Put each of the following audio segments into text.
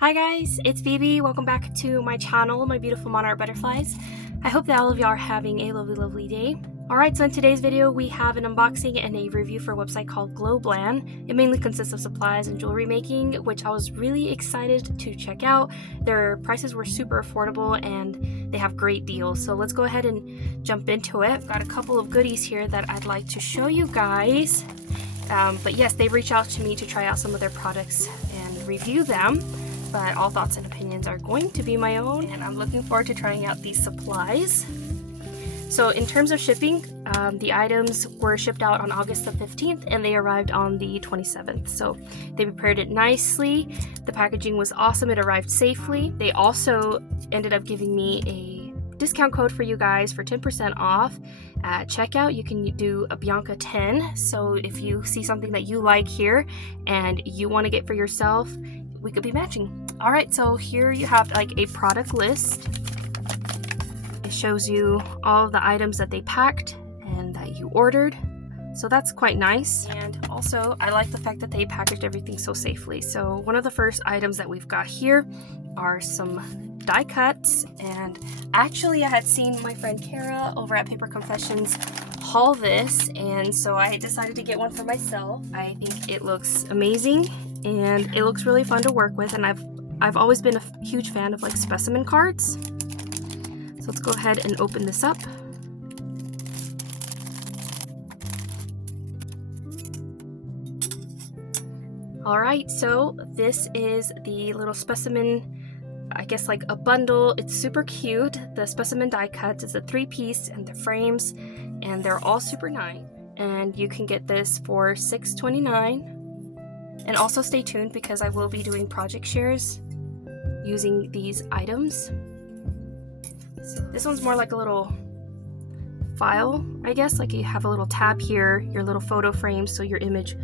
Hi guys, it's Phoebe. Welcome back to my channel, my beautiful monarch butterflies. I hope that all of y'all are having a lovely day. Alright, so in today's video we have an unboxing and a review for a website called Globeland. It mainly consists of supplies and jewelry making, which I was really excited to check out. Their prices were super affordable and they have great deals. So let's go ahead and jump into it. I've got a couple of goodies here that I'd like to show you guys. But yes, they reached out to me to try out some of their products and review them. But all thoughts and opinions are going to be my own, and I'm looking forward to trying out these supplies. So in terms of shipping, the items were shipped out on August the 15th and they arrived on the 27th. So they prepared it nicely. The packaging was awesome. It arrived safely. They also ended up giving me a discount code for you guys for 10% off at checkout. You can do a BIANCA10. So if you see something that you like here and you want to get for yourself, we could be matching. All right, so here you have like a product list. It shows you all of the items that they packed and that you ordered. So that's quite nice. And also I like the fact that they packaged everything so safely. So one of the first items that we've got here are some die cuts, and actually I had seen my friend Kara over at Paper Confessions haul this, and so I decided to get one for myself. I think it looks amazing and it looks really fun to work with, and I've always been a huge fan of like specimen cards. So let's go ahead and open this up. All right, so this is the little specimen, I guess like a bundle. It's super cute. The specimen die cuts is a 3-piece and the frames, and they're all super nice. And you can get this for $6.29. And also stay tuned because I will be doing project shares using these items. So this one's more like a little file, I guess. Like you have a little tab here, your little photo frame, so your image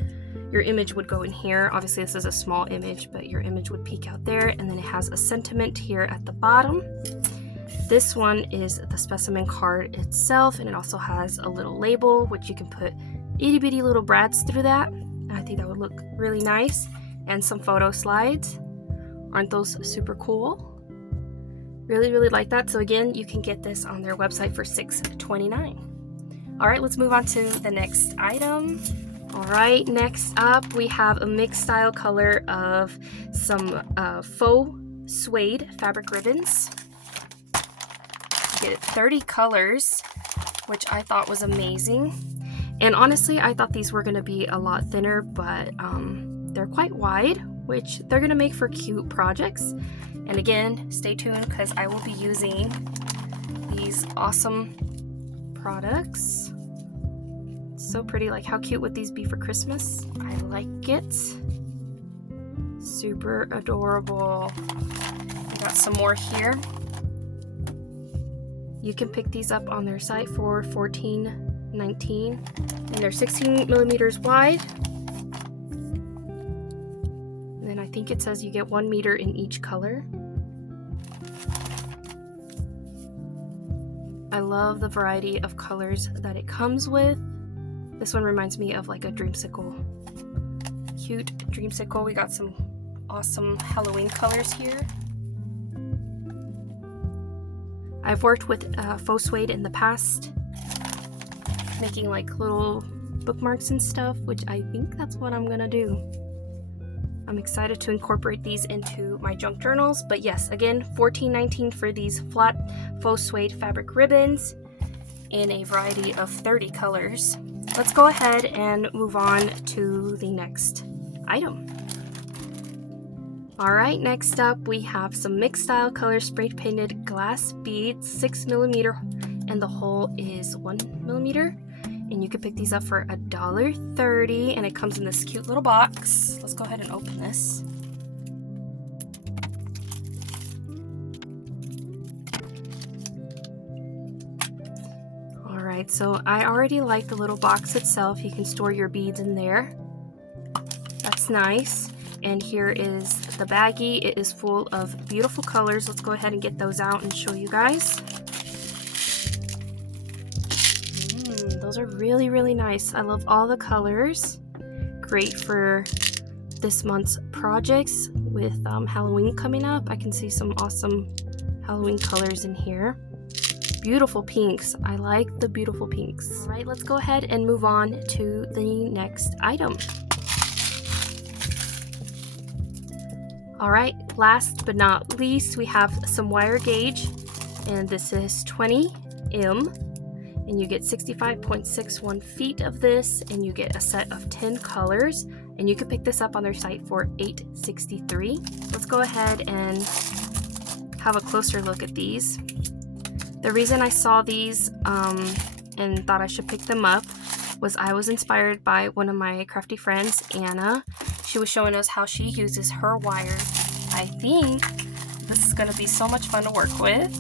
would go in here. Obviously this is a small image, but your image would peek out there, and then it has a sentiment here at the bottom. This one is the specimen card itself, and it also has a little label which you can put itty bitty little brads through that. I think that would look really nice, and some photo slides. Aren't those super cool? Really like that. So again, you can get this on their website for $6.29. All right, let's move on to the next item. All right, next up we have a mixed style color of some faux suede fabric ribbons. You get 30 colors, which I thought was amazing. And honestly, I thought these were going to be a lot thinner, but they're quite wide, which they're going to make for cute projects. And again, stay tuned because I will be using these awesome products. So pretty. Like, how cute would these be for Christmas? I like it. Super adorable. I got some more here. You can pick these up on their site for $14.19, and they're 16 millimeters wide. And then I think it says you get 1 meter in each color. I love the variety of colors that it comes with. This one reminds me of like a dreamsicle. Cute dreamsicle. We got some awesome Halloween colors here. I've worked with faux suede in the past, making like little bookmarks and stuff, which I think that's what I'm gonna do. I'm excited to incorporate these into my junk journals. But yes, again, $14.19 for these flat faux suede fabric ribbons in a variety of 30 colors. Let's go ahead and move on to the next item. All right, next up we have some mixed style color spray painted glass beads, 6 millimeter, and the hole is 1 millimeter. And you can pick these up for $1.30, and it comes in this cute little box. Let's go ahead and open this. All right, so I already like the little box itself. You can store your beads in there. That's nice. And here is the baggie. It is full of beautiful colors. Let's go ahead and get those out and show you guys. Those are really nice. I love all the colors. Great for this month's projects with Halloween coming up. I can see some awesome Halloween colors in here. Beautiful pinks. I like the beautiful pinks. All right, let's go ahead and move on to the next item. All right, last but not least, we have some wire gauge, and this is 20M, and you get 65.61 feet of this, and you get a set of 10 colors, and you can pick this up on their site for $8.63. Let's go ahead and have a closer look at these. The reason I saw these and thought I should pick them up was I was inspired by one of my crafty friends, Anna. She was showing us how she uses her wires. I think this is going to be so much fun to work with.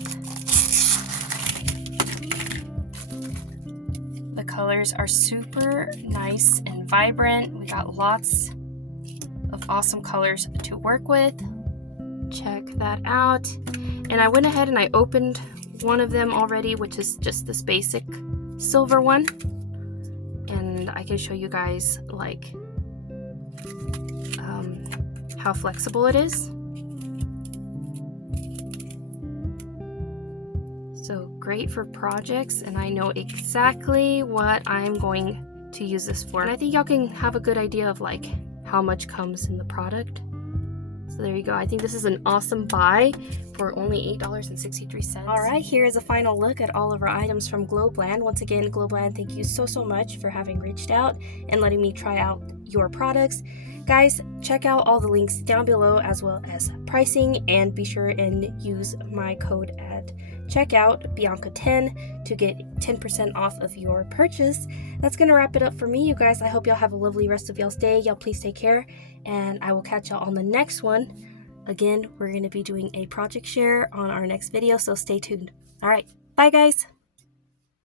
The colors are super nice and vibrant. We got lots of awesome colors to work with. Check that out. And I went ahead and I opened one of them already, which is just this basic silver one. And I can show you guys like how flexible it is. So great for projects, and I know exactly what I'm going to use this for. And I think y'all can have a good idea of like how much comes in the product. So there you go. I think this is an awesome buy for only $8.63. All right, here is a final look at all of our items from Globeland. Once again, Globeland, thank you so much for having reached out and letting me try out your products. Guys, check out all the links down below as well as pricing, and be sure and use my code at checkout, BIANCA10, to get 10% off of your purchase. That's gonna wrap it up for me, you guys. I hope y'all have a lovely rest of y'all's day. Y'all please take care, and I will catch y'all on the next one. Again, we're gonna be doing a project share on our next video, so stay tuned. All right, bye guys.